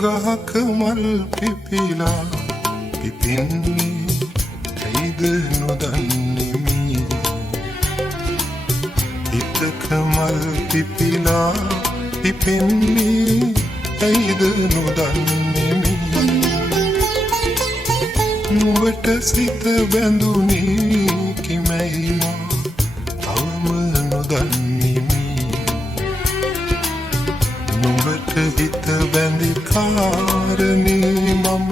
ගහක මල් පිපිලා පිපින්නේ ඇයිද නොදන්නෙමි හිතක මල් පිපිලා පිපින්නේ ඇයිද නොදන්නෙමි නුඹට සිත බැඳුනේ කිමැයි මා තවම නොදන්නෙමි නුඹට හිත බැඳි කාරණේ මම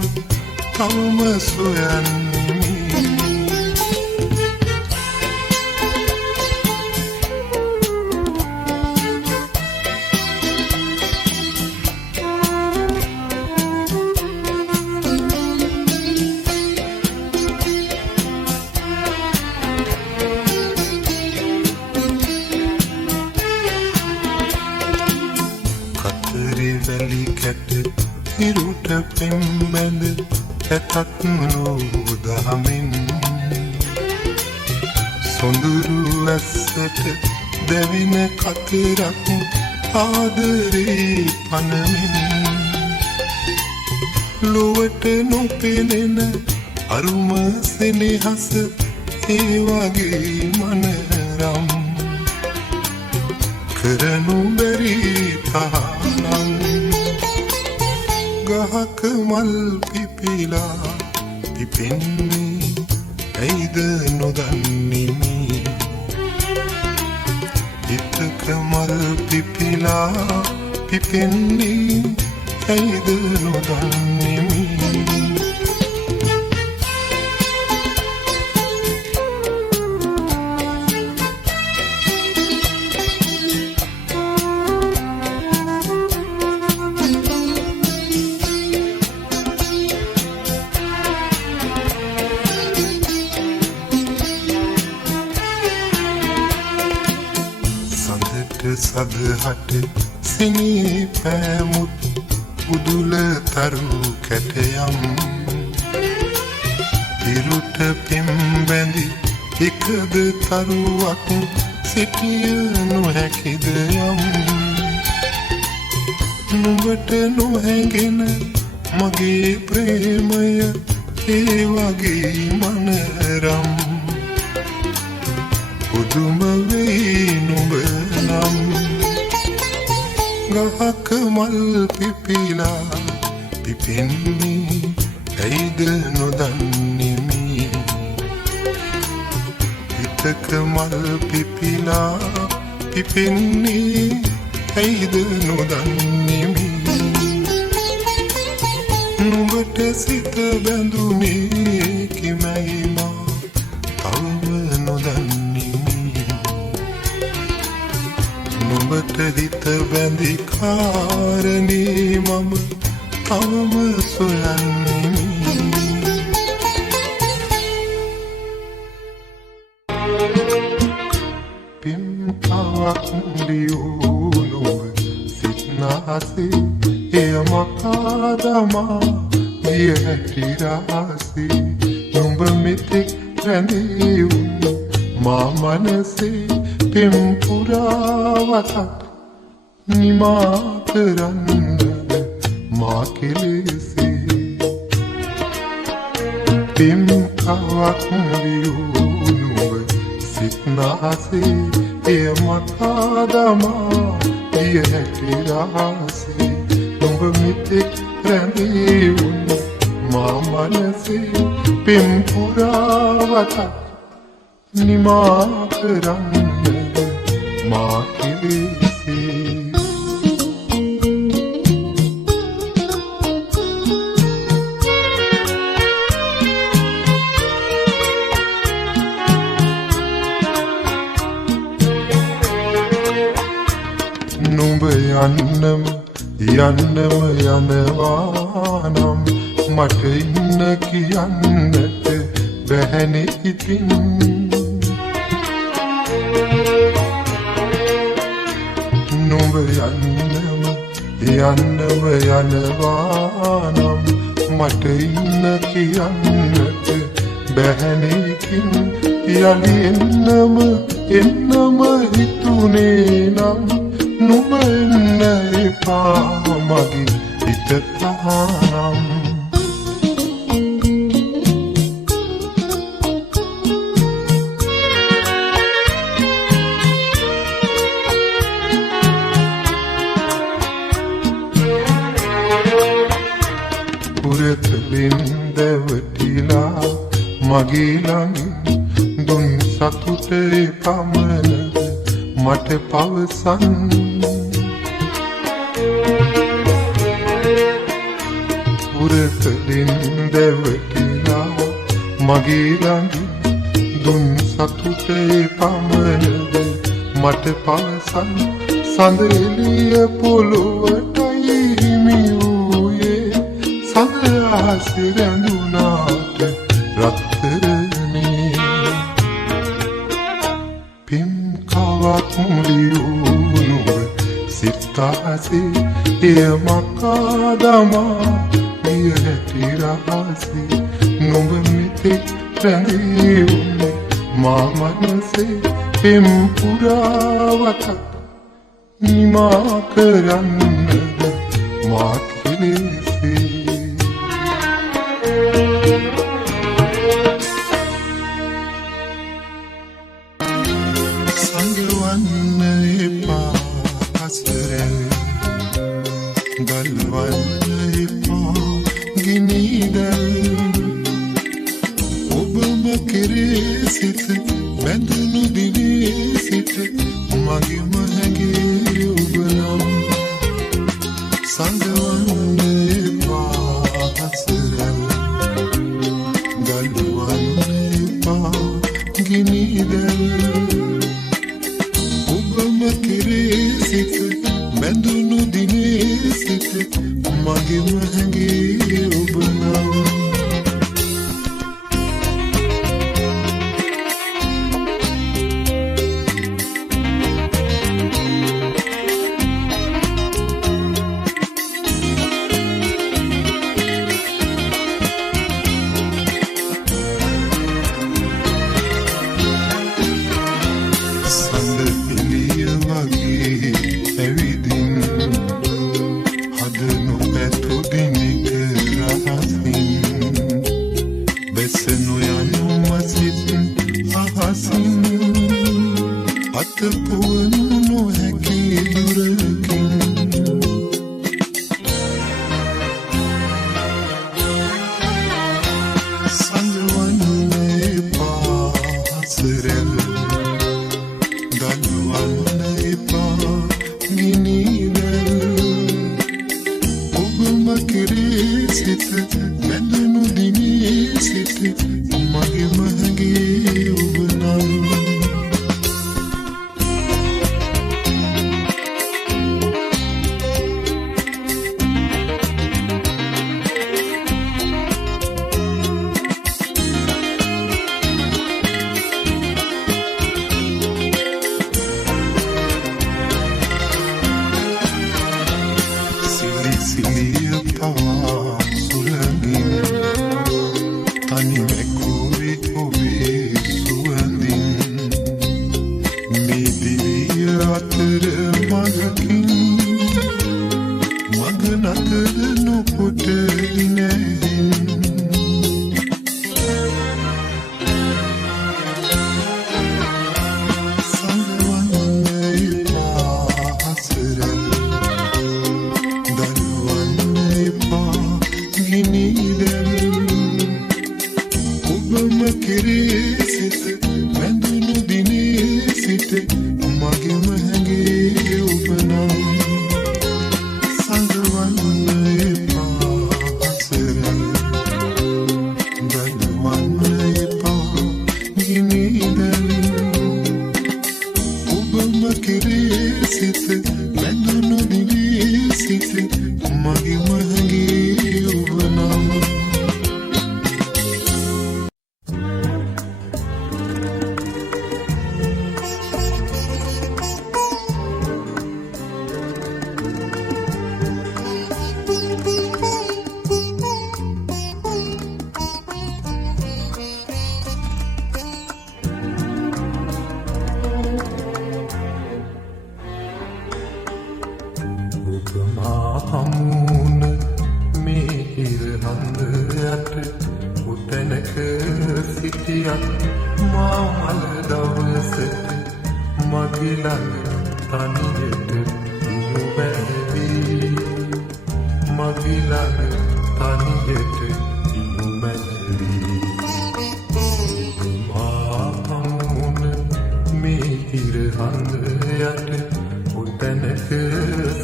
තවම සොයන්නෙමි වැලි කැට ඉරුට පෙම්බැඳ ඇතක් නොදහමින් සොඳුරු ඇස්සට දැවෙන කතරක් ආදරේ පනමින් ලොවට නොපෙනෙන අරුම සෙනෙහස ඒ වගේ මනරම් කරනු බැරි තානම් ගහක මල් පිපිලා පිපෙන්නේ ඇයිද නොදන්නෙමි හිතක මල් පිපිලා පිපෙන්නේ ඇයිද නොදන්නෙමි සදහට සිනී පෑමුත් උදුල තරු කැටයම් ඉරුට පෙම්බැඳි එකද තරුවක් සිටිය නොහැකිද යම් නුඹට නොහැගෙන මගේ ප්‍රේමය ඒ වගේ මනරම් පුදුම වෙයි නුඹ නම් ගහක මල් පිපිලා පිපෙන්නේ ඇයිද නොදන්නෙමි හිතක මල් පිපිලා පිපෙන්නේ ඇයිද නොදන්නෙමි නුඹට සිත බැඳුනේ කිමැයි මා තවම නොදන්නෙමි නුඹට හිත බැඳි කාරණේ මම තවම සොයන්නෙමි පින් තවක් ලියූ නුඹ සිත්නාසේ එය මකා දමා දිය හැටි රාසේ නුඹ මෙතෙක් රැඳී වූ මා මනසේ පෙම් පුරාවතක් නිමා කරන්නද මා කෙලෙසේ පෙම් කවක් ලියූ නුඹ සිත්නාසේ එය මකා දමා දිය හැටි රාසේ නුඹ මෙතෙක් රැඳී වූ මා මනසේ පෙම් පුරාවතක් නිමා කරන්නද මා කෙලෙසේ නුඹ යන්නම යනවා නම් මට ඉන්න කියන්නට බැහැනේ ඉතින් නුඹ යන්නම යනවා නම් මට ඉන්න කියන්නට බැහැනේකින් යලි එන්නම හිතුනේ නම් නුඹ එන්න එපා මගේ සිත තහනම් පුරතලින් දැවටිලා මගේ ළඟින් දුන් සතුටේ පමණද මට පවසන් පුරතලින් දැවටිලා මගේ ළඟින් දුන් සතුටේ පමණද මට පවසන් සඳ එළිය පොළොවටයි හිමි වූයේ සඳ ආසෙ රැඳුනාට රත්තරනේ පිම් කවක් මුලියූ නුඹ සිතාසේ එය මකා දමා පිය හැටි රහසේ නුඹ මෙතෙක් රැඳී උන්නේ මා මනසේ පිම් පුරාවතක් නිමා කරන්නද මා කෙලෙසේ සංගවන්න එපා හසරැල් ගල්වන්න එපා ගිනිදැල් ඔබම කෙරේ සිත බැඳුණු දිනේ සිට මගේම හැඟේ ඔබ නම් සංගවන්න එපා හසරැල් ගල්වන්න එපා ගිනිදැල් කෙරේ සිත බැඳුණු දිනේ සිට මගේම හැඟේ ඔබ නම් සිටියක් මා මල දවසට මගේ ළඟ තනියට ඉනු බැලවී මගේ ළඟ තනියට ඉනු බැලවී මා හමුන මේ ඉර හඳ යට උතැනක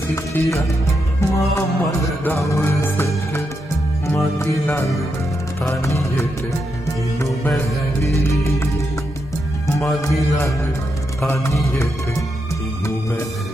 සිටියක් මා මල දවසට මගේ ළඟ තනියට ඉනු බැලවී මගේ ළඟ තනියට ඉනු බැලවී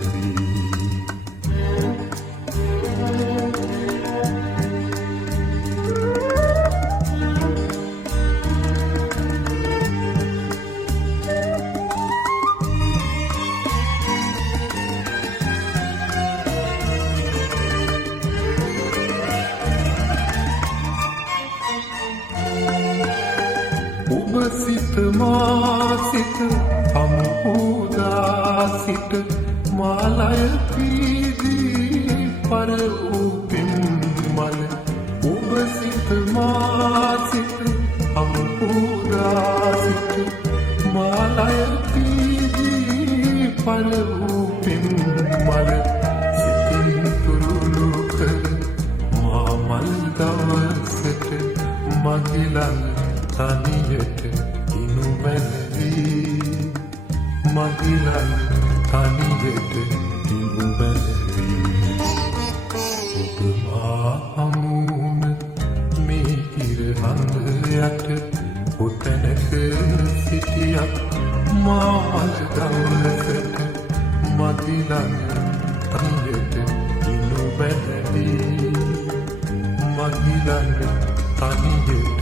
ඔබ සිත මා සිත හමුහුදා සිට මාලය පීදී පර වූ පින්මල ඔබ සිත මා සිත හමුහුදා සිට මාලය පීදී පර වූ පින්මල සිතින් තුරුළු කර මා මල් දවසට මගේ ළඟ තනියට ඉනු බැලවී මගේ ළඟ තනියට ඉනු බැලවී ඔබ මා හමුන මේ ඉර හඳ යට උතැනක සිටියක් මා මල දවසට මගේ ළඟ තනියට ඉනු බැලවී මගේ ළඟ තනියට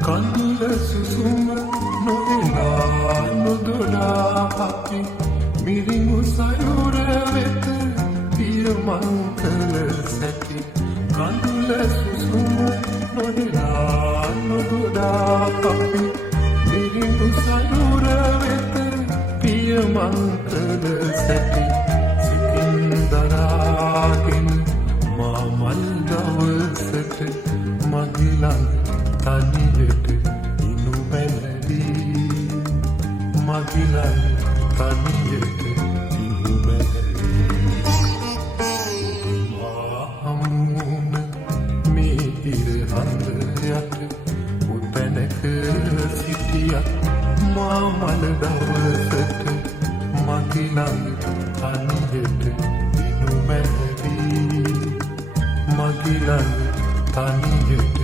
කඳුල සුසුම නොදෙනා නොදොඩා අපි මිරිඟු සයුර වෙත පියමං කළ සැටි කඳුල සුසුම නොදෙනා නොදොඩා අපි මිරිඟු සයුර වෙත පියමං කළ සැටි සිතින් දරාගෙන මා මල් දවසට මගේ ළඟ තනියට ඉනු බැලවී මගේ ළඟ තනියට ඉනු බැලවී මා හමුන මේ ඉර හඳ යට උතැනක සිටියක් මා මල දවසට මගේ ළඟ තනියට ඉනු බැලවී මගේ ළඟ තනියට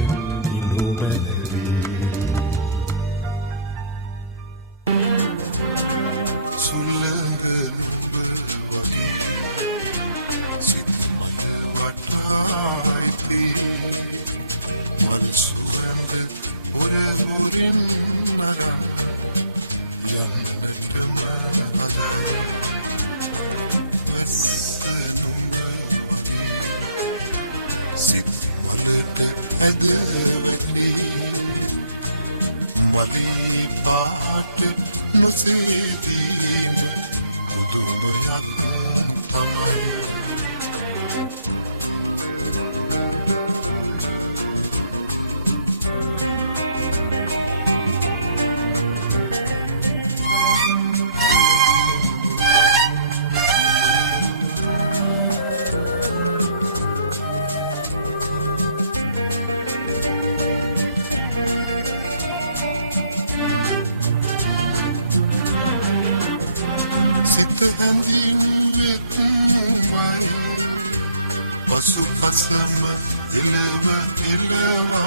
Pasupaslama ilama ilama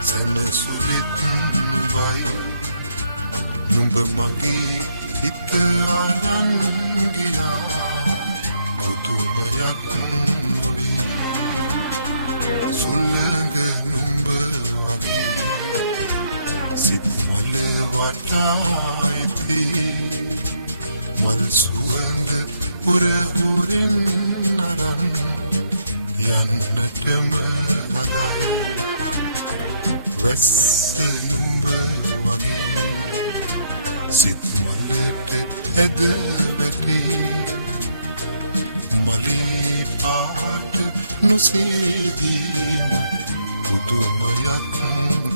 Sana sulit bay Nunggu magi itaanan gila Kutu bayakun Sulanga nunggu magi Sit male wata iti මල් සුවඳ පුර පුරෙන් අරන් යන්නටම හදයි වැස්සෙන්බ වගේ සිත් මල්ලට ඇදවැටි මලී පාට නිසේදී පුදුමයක් තමයි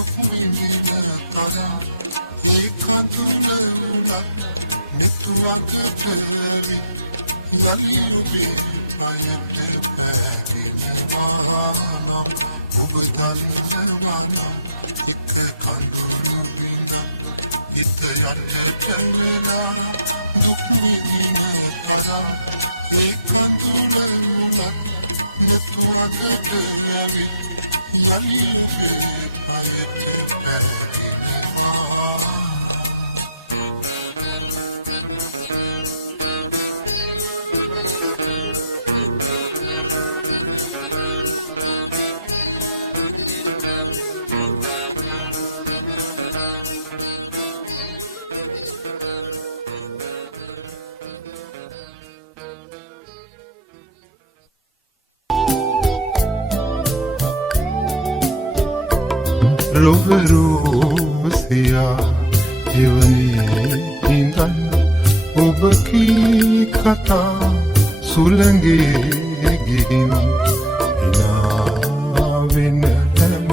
දුක් විඳින තරම් ඒකාන්තවලක් නිතුවක් කරවි යලි රුපේ ප්‍රයත්න පැකිලි මහානම් ඔබ දන්නවනම් එක කන්දුන විඳ හිත යන්නේ කන්නා දුක් විඳින තරම් ඒකාන්තවලක් නිතුවක් කරවි යලි රුපේ ප්‍රයත්න පැකිලි මහානම් ලොවරෝසියා එවනේ ඉඳන් ඔබ කී කතා සුළඟේ ගිහින් හිනාවෙන හැම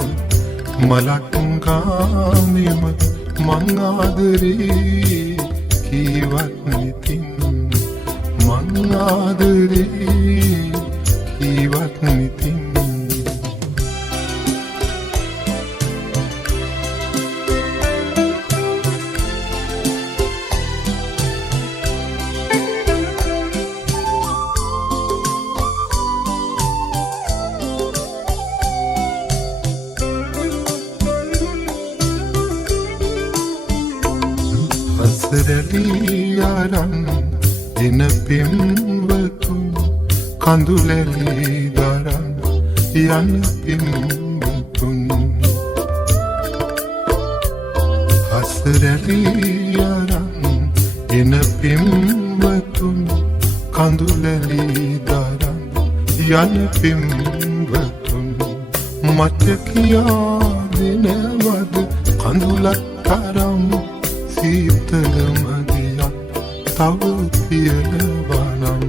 මලක් ගානෙම මං ආදරේ කීවත් නිතින් මං ආදරේ කීවත් නිතින් රැලියාරන් දින පෙම්වතුන් කඳුලැලි දරන් යන පෙම්වතුන් හසරැලියාරන් දින පෙම්වතුන් කඳුලැලි දරන් යන පෙම්වතුන් මට කියා දෙනවද කඳුලක් තරම් සීතල මදියක් තව තියෙනවනම්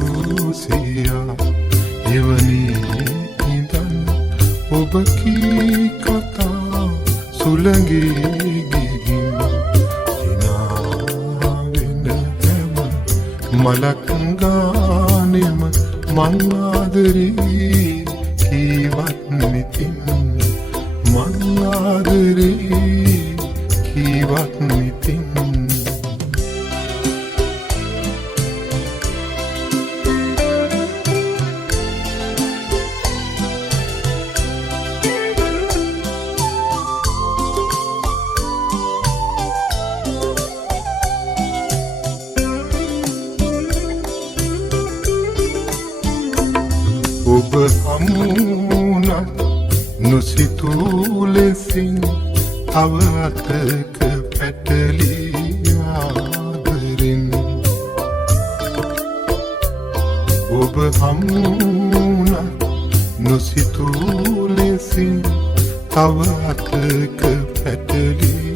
රොබරෝසියා එවනේ ඉඳන් ඔබ කී කතා සුළඟේ ගිහින් හිනාවෙන හැම මලක් ගානෙම මං ආදරේ කීවත් නිතින් මං ආදරේ කීවත් නිතින් ඔබ හමුුණත් නොසිතූ ලෙසින් තව අතක පැටලී ආදරෙන් ඔබ හමුුණත් නොසිතූ ලෙසින් තව අතක පැටලී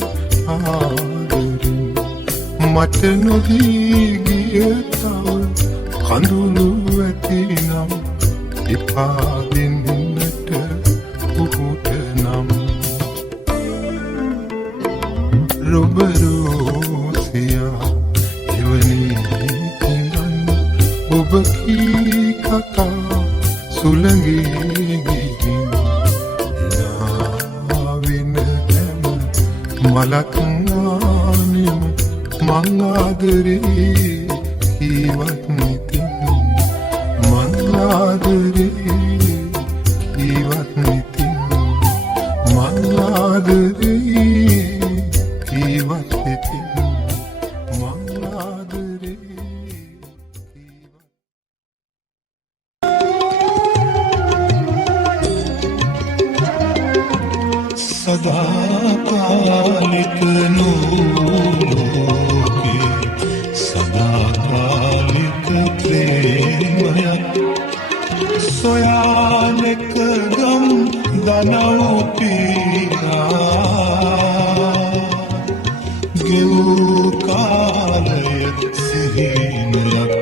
ආදරෙන් මට නොදී ගිය තව කඳුළු ඇතිනම් එපා දෙන්නට ඔහුට නම් රොබරෝසියා එවනේ ඉඳන් ඔබ කී කතා සුළඟේ ගිහින් හිනාවෙන හැම මලක් ගානෙම මං ආදරේ කීවත් නිතින් මං ආදරේ කීවත් නිතින් මං ආදරේ කීවත් නිතින් මං ආදරේ සදාකාලික නූලෝකේ සදාකාලික ප්‍රේමයක් සොයානෙක ගම් දනව්පියා ගෙවූ කාලය සිහිනයක්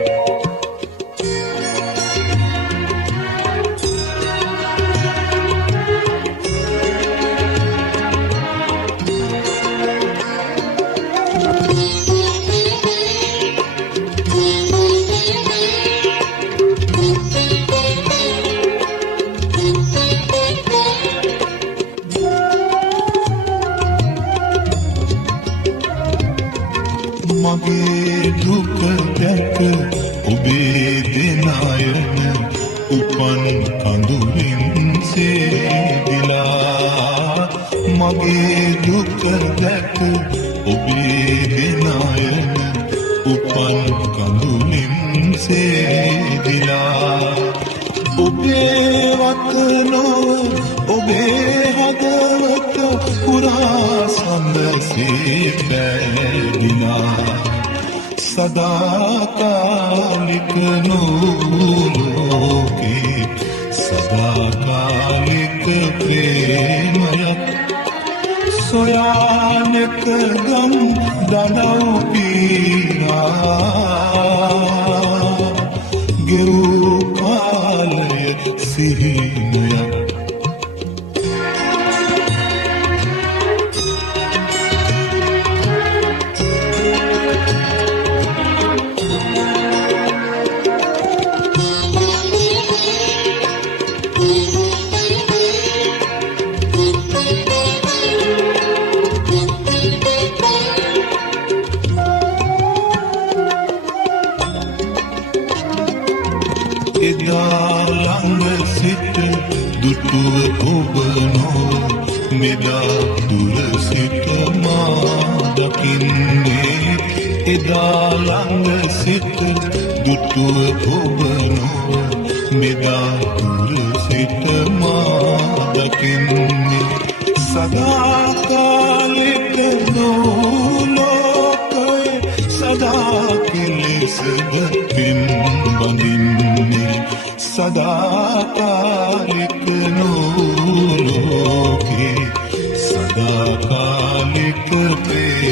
සේදිලා ඔබේ වතනෝ ඔබේ හදවත පුරා සඳසේ බැඳිලා සදාකාලික නූලෝකේ සදාකාලික ප්‍රේමයක් සොයානෙක ගම් දනව් පීරා ගෙවූ කාලය සිහිනයක් එදා ළඟ සිට දුටුව ඔබ නොව මෙදා දුර සිට මා දකින්නේ එදා ළඟ සිට දුටුව ඔබ නොව මෙදා දුර සිට මා දකින්නේ සදාකාලික නෝලෝකය සදා කෙලෙසද පින් බඳින්නේ සදාකාලික නෝලෝකේ සදාකාලික ප්‍රේම